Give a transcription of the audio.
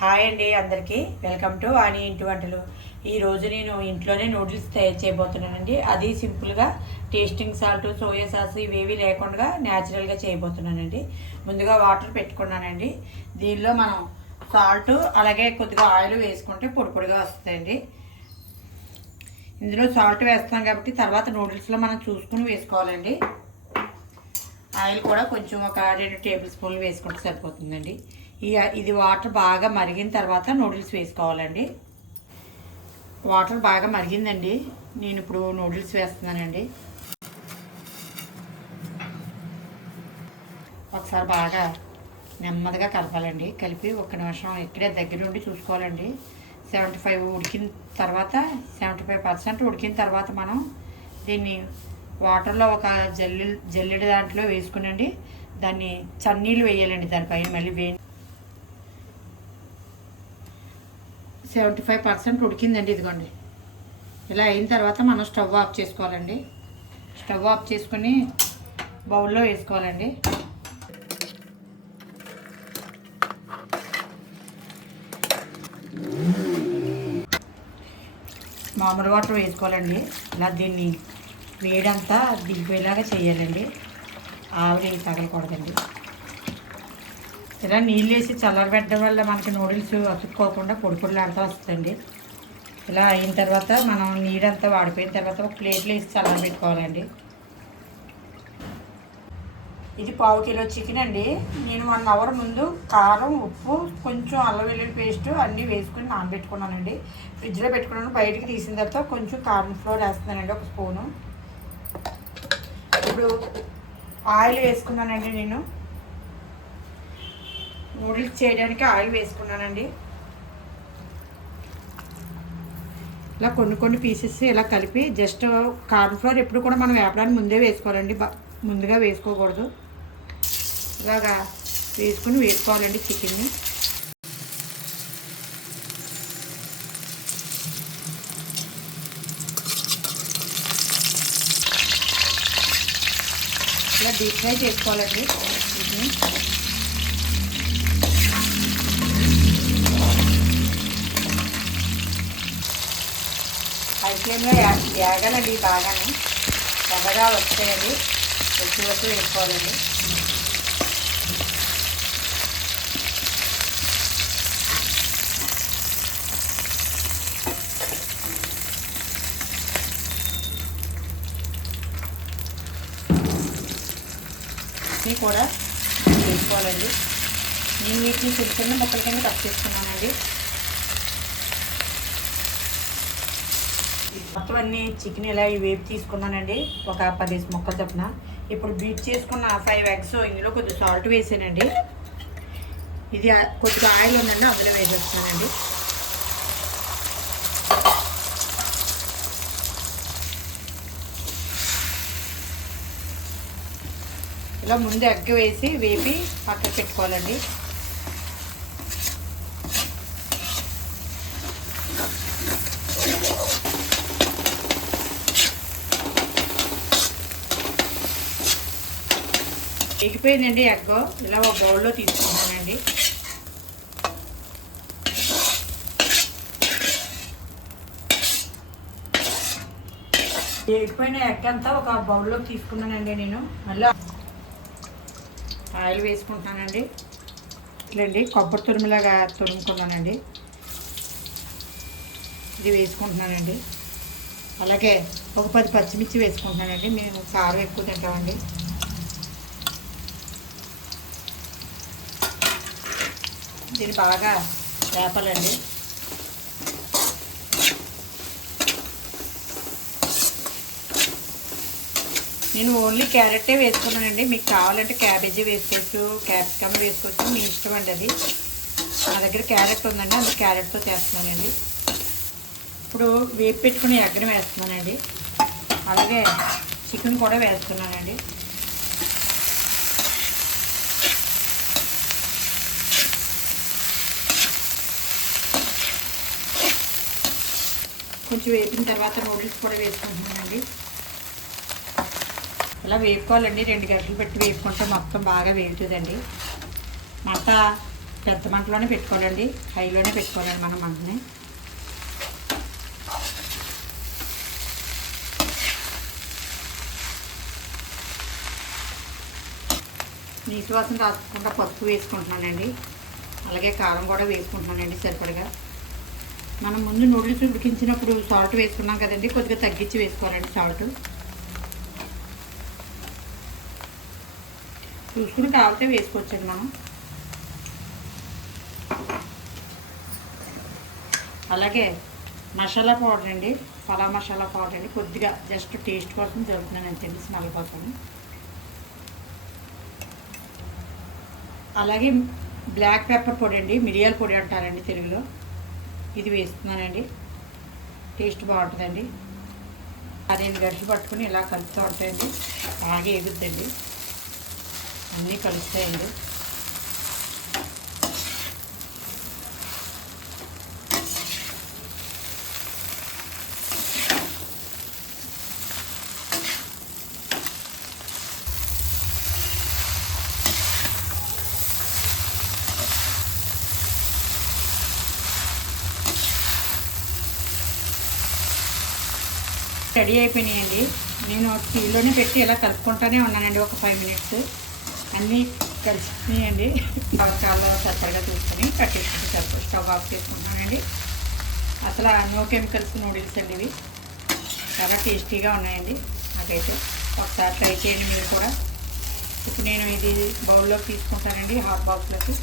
Hi అండి అందరికీ. Welcome to వాణి ఇంటి వంటలు. ఈరోజు నేను ఇంట్లోనే నూడిల్స్ తయారు చేయబోతున్నానండి. అది సింపుల్గా టేస్టింగ్ సాల్ట్ సోయా సాస్ ఇవేవి లేకుండా న్యాచురల్గా చేయబోతున్నానండి. ముందుగా వాటర్ పెట్టుకున్నానండి. దీనిలో మనం సాల్ట్ అలాగే కొద్దిగా ఆయిల్ వేసుకుంటే పొడి పొడిగా వస్తాయండి ఇందులో సాల్ట్ వేస్తాం కాబట్టి తర్వాత నూడిల్స్లో మనం చూసుకుని వేసుకోవాలండి. ఆయిల్ కూడా కొంచెం ఒక రెండు టేబుల్ స్పూన్లు వేసుకుంటే సరిపోతుందండి. ఇది వాటర్ బాగా మరిగిన తర్వాత నూడిల్స్ వేసుకోవాలండి. వాటర్ బాగా మరిగిందండి. నేను ఇప్పుడు నూడిల్స్ వేస్తున్నానండి. ఒకసారి బాగా నెమ్మదిగా కలపాలండి. కలిపి ఒక నిమిషం ఇక్కడే దగ్గరుండి చూసుకోవాలండి. సెవెంటీ ఫైవ్ ఉడికిన తర్వాత సెవెంటీ ఫైవ్ పర్సెంట్ ఉడికిన తర్వాత మనం దీన్ని వాటర్లో ఒక జల్లి జల్లెడ దాంట్లో వేసుకునండి. దాన్ని చన్నీళ్ళు వేయాలండి దానిపైన. మళ్ళీ వే సెవెంటీ ఫైవ్ పర్సెంట్ ఉడికిందండి ఇదిగోండి. ఇలా అయిన తర్వాత మనం స్టవ్ ఆఫ్ చేసుకోవాలండి. స్టవ్ ఆఫ్ చేసుకొని బౌల్లో వేసుకోవాలండి. మామూలు వాటర్ వేసుకోవాలండి. ఇలా దీన్ని వేడంతా దిగిపోయేలాగా చేయాలండి. ఆవిరి తగలకూడదండి. ఇలా నీళ్ళు వేసి చల్లరబెట్టడం వల్ల మనకి నూడిల్స్ అతుక్కోకుండా పొడి పొడిలాడుతూ వస్తుందండి. ఇలా అయిన తర్వాత మనం నీడంతా వాడిపోయిన తర్వాత ఒక ప్లేట్లో వేసి చల్లరబెట్టుకోవాలండి. ఇది పావు కిలో చికెన్ అండి. నేను వన్ అవర్ ముందు కారం ఉప్పు కొంచెం అల్లం వెల్లుల్లి పేస్ట్ అన్నీ వేసుకుని నానబెట్టుకున్నానండి. ఫ్రిడ్జ్లో పెట్టుకున్నాను. బయటికి తీసిన తర్వాత కొంచెం కార్న్ ఫ్లోర్ వేస్తున్నానండి ఒక స్పూను. ఇప్పుడు ఆయిల్ వేసుకున్నానండి నేను. నూడిల్స్ చేయడానికి ఆయిల్ వేసుకున్నానండి. ఇలా కొన్ని కొన్ని పీసెస్ ఇలా కలిపి జస్ట్ కార్న్ ఫ్లోర్ ఎప్పుడు కూడా మనం వేపడానికి ముందే వేసుకోవాలండి. బ- ముందుగా వేసుకోకూడదు. ఇలాగా వేసుకుని వేసుకోవాలండి చికెన్ని. ఇలా డీప్ ఫ్రై చేసుకోవాలండి. ముఖ్యంగా హై ఫ్లేమ్లో యా- వేగాలండి బాగానే ఎర్రగా వస్తాయండి వచ్చి వచ్చి వేసుకోవాలండి ఇవి కూడా వేసుకోవాలండి నేను వీటిని చిన్న చిన్న ముక్కల కింద కట్ చేసుకున్నానండి. మొత్తం అన్ని చికెన్ ఇలా వేపు తీసుకున్నానండి. ఒక పదిహేను ముక్కలు చొప్పున. ఇప్పుడు బీట్ చేసుకున్న ఫైవ్ ఎగ్స్ ఇందులో కొద్దిగా సాల్ట్ వేసానండి. ఇది కొద్దిగా ఆయిల్ ఉందండి అందులో వేసేస్తున్నానండి. ఇలా ముందు ఎగ్ వేసి వేపి పక్కకు పెట్టుకోవాలండి. ఎగిపోయిందండి ఎగ్. ఇలా ఒక బౌల్లో తీసుకుంటానండి. ఎగిపోయిన ఎగ్ అంతా ఒక బౌల్లో తీసుకున్నానండి నేను. మళ్ళీ ఆయిల్ వేసుకుంటానండి. ఇట్లండి కొబ్బరి తురుములాగా తురుముకున్నానండి. ఇది వేసుకుంటున్నానండి. అలాగే ఒక పది పచ్చిమిర్చి వేసుకుంటున్నానండి. మేము కారం ఎక్కువ తింటామండి. దీన్ని బాగా వేపాలండి. నేను ఓన్లీ క్యారెటే వేసుకున్నానండి. మీకు కావాలంటే క్యాబేజీ వేసుకోవచ్చు క్యాప్సికమ్ వేసుకోవచ్చు మీ ఇష్టం అండి అది. నా దగ్గర క్యారెట్ ఉందండి అది క్యారెట్తో చేస్తున్నానండి. ఇప్పుడు వేపు పెట్టుకుని ఎగ్గన వేస్తున్నానండి. అలాగే చికెన్ కూడా వేస్తున్నానండి. కొంచెం వేపిన తర్వాత నూడిల్స్ కూడా వేసుకుంటున్నానండి. ఇలా వేపుకోవాలండి. రెండు గంటలు పెట్టి వేపుకుంటే మొత్తం బాగా వేగుతుందండి. మంట పెద్ద మంటలోనే పెట్టుకోవాలండి. హైలోనే పెట్టుకోవాలండి మనం మంటని. నీటి వాసన రాకుండా పసుపు వేసుకుంటున్నానండి. అలాగే కారం కూడా వేసుకుంటున్నానండి సరిపడగా. మనం ముందు నూడిల్స్ ఉడికించినప్పుడు సాల్ట్ వేసుకున్నాం కదండి కొద్దిగా తగ్గించి వేసుకోవాలండి సాల్ట్. చూసుకుని కావాలంటే వేసుకోవచ్చండి మనం. అలాగే మసాలా పౌడర్ అండి పలా మసాలా పౌడర్ అండి కొద్దిగా జస్ట్ టేస్ట్ కోసం జరుగుతున్నాను అంతే స్మెల్ కోసం. అలాగే బ్లాక్ పెప్పర్ పొడి అండి మిరియాల పొడి అంటారండి తెలుగులో. ఇది వేస్తున్నానండి. టేస్ట్ బాగుంటుందండి. పదిహేను గడిచి పట్టుకుని ఇలా కలుపుతూ ఉంటాయండి. బాగా ఎగుద్దండి అన్నీ కలుస్తాయండి. రెడీ అయిపోయినాయండి. నేను టీలోనే పెట్టి ఇలా కలుపుకుంటానే ఉన్నానండి ఒక ఫైవ్ మినిట్స్. అన్నీ కలిసిపోయాయండి పవకాల్లో చక్కగా తీసుకొని కట్టేసుకుని సరిపో స్టవ్ ఆఫ్ చేసుకుంటున్నానండి. అసలు నో కెమికల్స్ నూడిల్స్ అండి ఇవి. చాలా టేస్టీగా ఉన్నాయండి. నాకైతే ఒకసారి ట్రై చేయండి మీరు కూడా. ఇప్పుడు నేను ఇది బౌల్లోకి తీసుకుంటానండి హాట్ బాక్స్లోకి.